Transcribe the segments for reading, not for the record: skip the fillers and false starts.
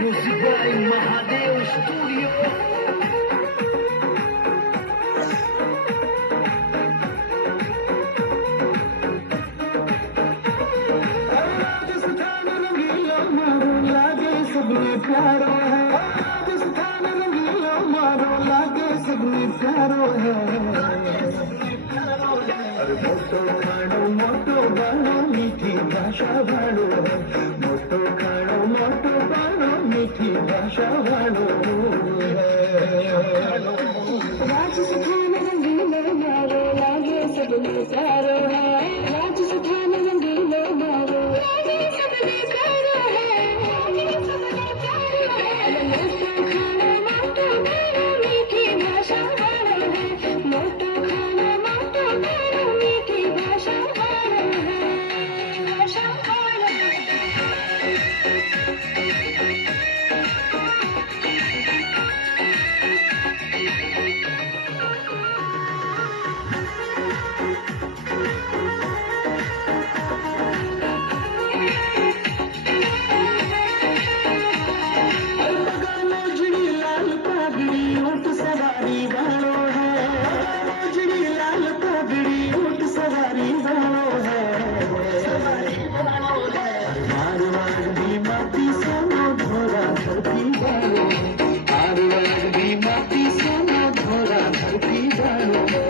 Music by Mahadev Studio. Rajasthan रंगीला मारो लागे सबने प्यारो है। राजस्थान रंगीला मारो लागे सबने प्यारो है। अरे मोटो खाणो मोटो बाणो मीठी भाषा वाळो है। मोटो खाणो मोटो बाणो मीठी भाषा वाळो है। राजस्थान रंगीला मारो लागे सबने प्यारो है। राजस्थान रंगीला मारो लागे सबने प्यारो है। मोटो खाना मोटो बाणो मीठी भाषा वाळो है। मोटो खाना मोटो बाणो मीठी भाषा वाळो है। भाषा वाळो है। मोजड़ी लाल पागड़ी ऊंट सवारी वालो है। मोजड़ी लाल पागड़ी ऊंट सवारी वालो है। मारवाड़ भी माटी सोनो घोड़ा धरती वालो है। मारवाड़ भी माटी सोनो घोड़ा धरती वालो है।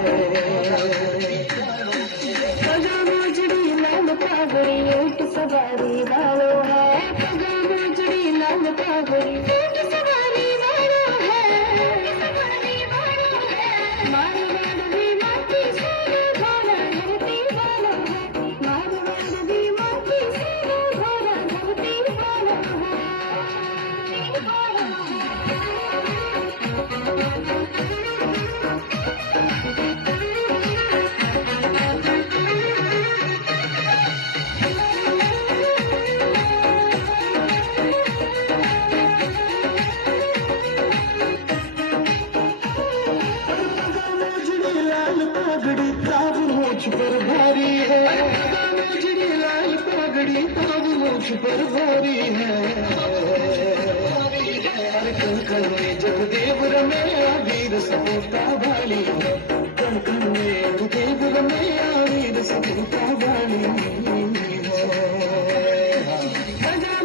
मोजड़ी लाल पागड़ी ऊंट सवारी वालो है। मोजड़ी लाल पागड़ी ऊंट सवारी वालो है। मारवाड़ भी माटी सोनो घोड़ा धरती वालो है। मारवाड़ भी माटी सोनो घोड़ा धरती वालो है। मोजड़ी लाल पागड़ी ताब मुझ पर भारी है। मोजड़ी लाल पागड़ी ताब मुझ पर भारी है। कण कण में जगदेव रमे वीर सपूता वाली है। कण कण में जगदेव रमे वीर सपूता वाली है।